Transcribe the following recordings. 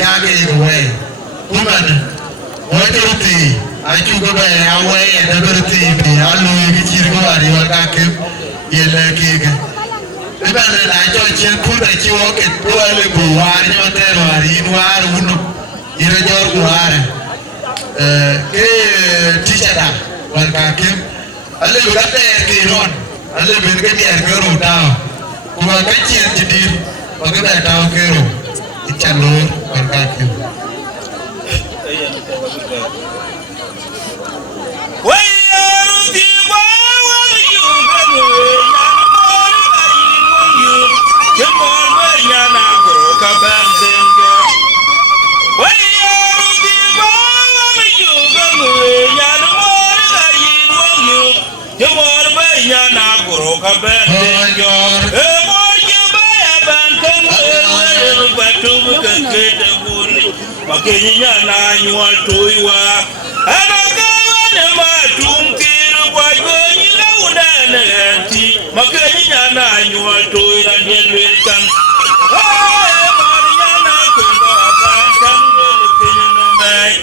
cái way cũng là What do you think? I can go by away and everything. I know you can go out your vacuum. You're lucky. Even I don't put a joke at Puale Buar, your terror, in war, in a your war. Teacher, one vacuum. A little bit there, on. A little bit get a girl down. Who are catching to deal. Forget that down, girl. It's a low one vacuum. Makanya na nyual tuiwa anagawana matumkira kwa goni launa nanti makanya na nyual tuiwa ndelwekan Mariana kunga bantam delkina mai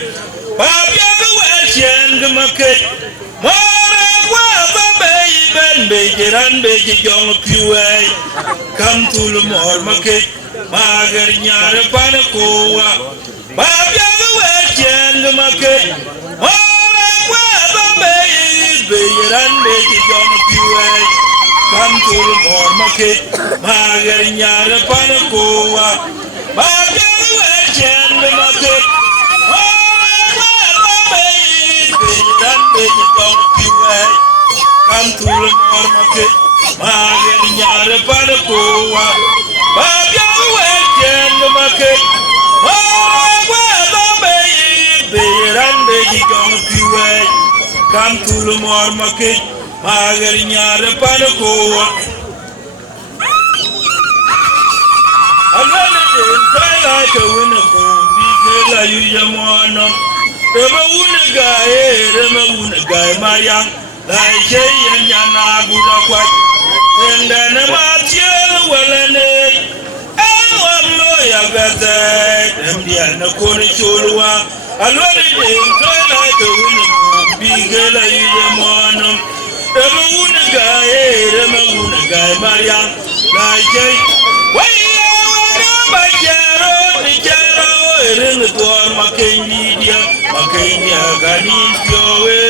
babya gawashen makai mara wa babai ben bejiran bejijong piwai kam tul mor makai magar nyar pan kowa babya gawashen makai mara wa babai bejiran bejijong piwai kam tul mor makai magar nyar pan kowa babya gawashen makai dan bejijong piwai kam tul mor makai magar nyar pan kowa babya gawashen makai beran bejijong piwai kam tul mor makai magar nyar pan kowa alana den kala ka wuna ko bi kala yu jamana rema wuna gae mayang lai cheyan yana guda kwat enda na matye walane amlo ya gata ndia na koni chulwa alana den kala ka wuna ko bi kala yu jamana rema wuna gae mayang lai chay Ring tuan makin dia ganin piowe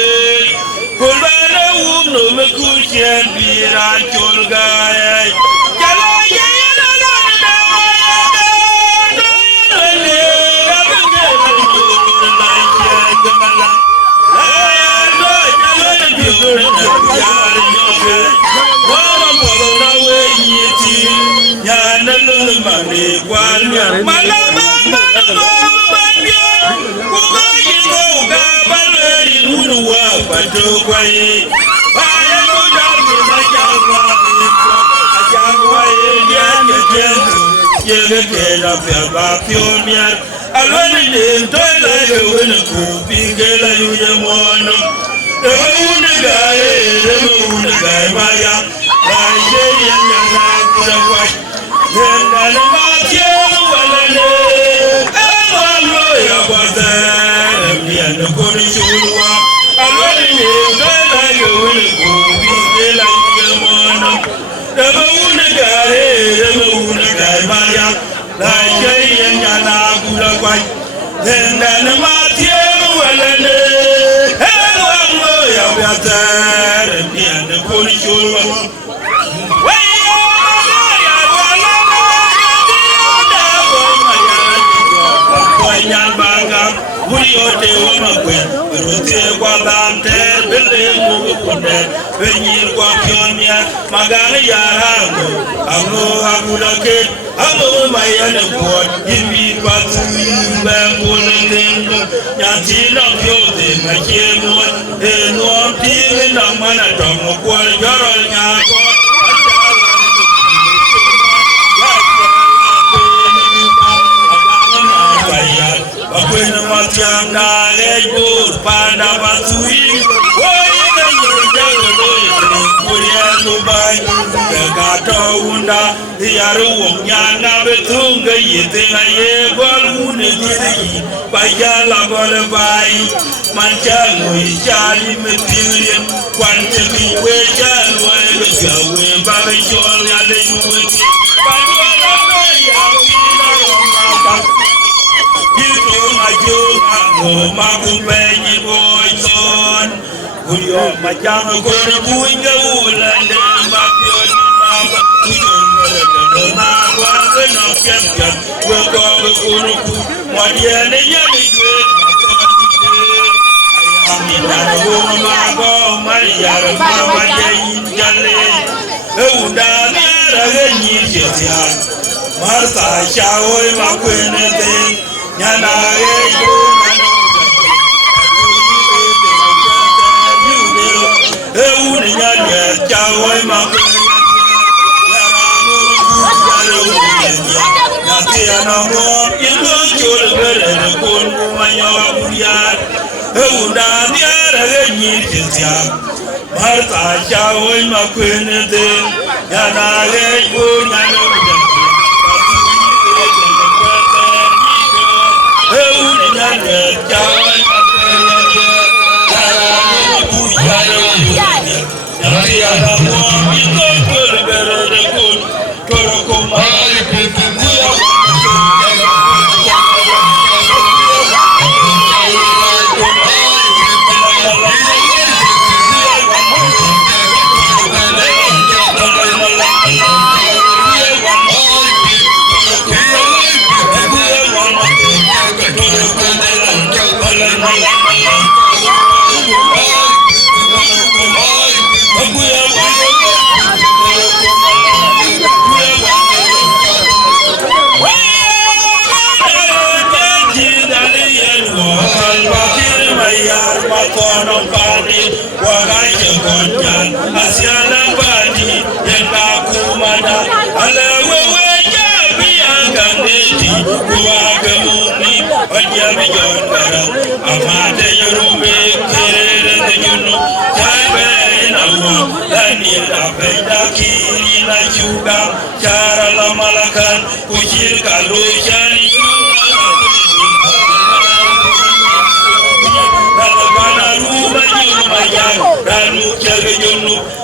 kulbana no mekusian biran chulgai jalaya na Magana yarango, amo agulake, amo mayane kuat, imi patu bangkone lendo, nyantina pyote makiemon, enuam tiri namana tomo kual jaral nyako. Akwena matiang dalejur pada batui, woi na yurjang loy kuliah. Dubai, Gato Wunda, the Aru Yana Betunga, Yitina Yebal Wunity, Bayala Bolabai, Manchalo, Charlie Material, Quantity, Wajal, Wajal, Babajol, Yale, Makupenyi boyson, Uyo majang kore buinga ulande mapion mamba uyon magwa no kempion wego kuruku mwadiene nyane gwe amina go mago mariyar mama jale eunda mera genyi jetia marsa shawo makwene te nyana ego Jawai makanya, Natiana mo, indo chul bere kun kumanya buriat, unda niara genyi kisya, Marta jawai makanya de, yana ego nyano jawai makanya de, yana buriat. Natiana mo, indo chul bere kun, koro kumaya kisya.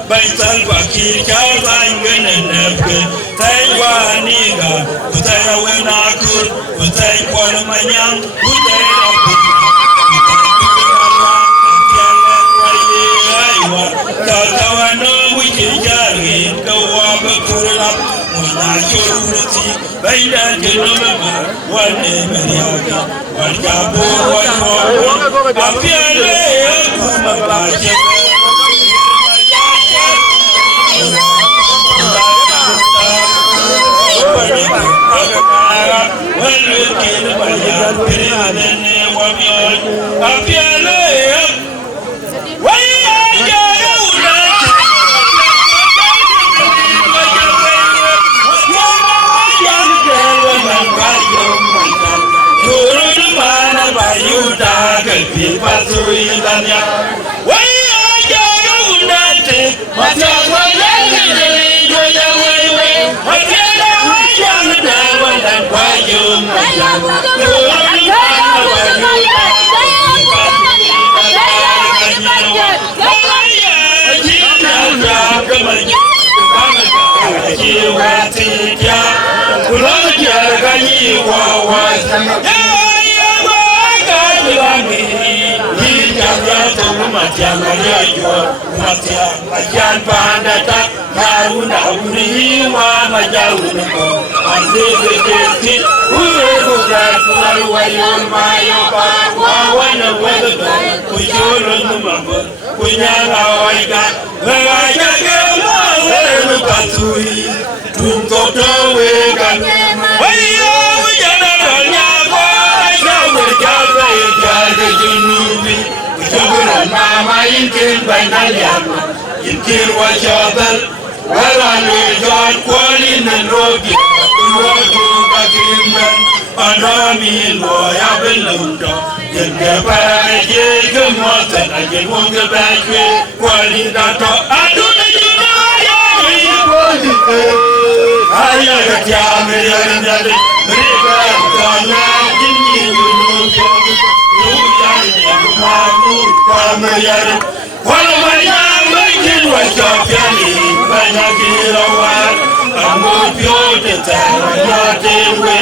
Baital bakir kaya ingene nepke taiwa niga utaya wenakur utay kwal manyang utay rapur aywa katawano wijari kawa kurap muna choruti baidan genoma wane meriaka wajabo wajabo apiale kuma baje Mama inkin bainaliam inkin wajabal wala nujon kwalin rogi rogi kakiman anami loya belundo yenge baje kemotan aje wonge baje kwalin dato aduna jumaya nya kira wa amo pio de ta nya te we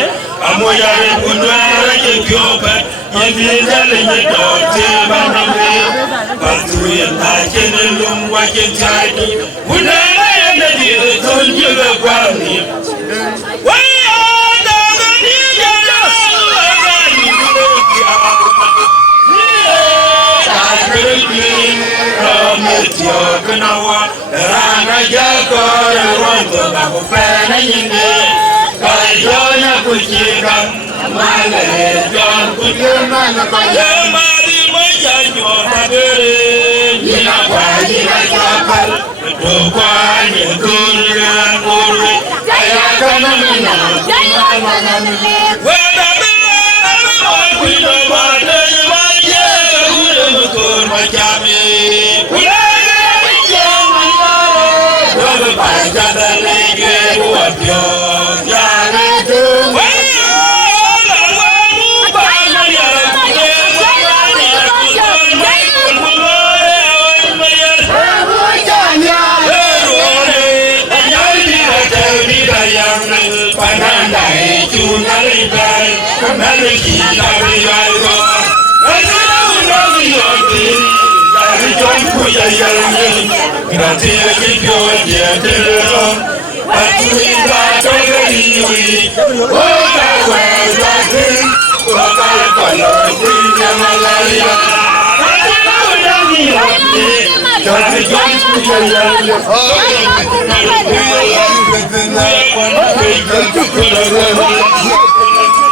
amo ya re kunwa ke pio pa ye bi dale ni do te ba na me pa tu ye ta ke ne lum wa ke ta di una ya na di to ji ga kwa ni wa da ga ni ga la ga ni do ya ta ke ni Rametio Kanawa, Rana Jaco, Ronto, Bapena Yine, Kajona Kuchika, Male, John Kuchman, Yamadi Majanyo, Tabere, Yinawa, Yinakapal, Tokwani, Kurian, Kuri, Ayakanamina, when I Oh,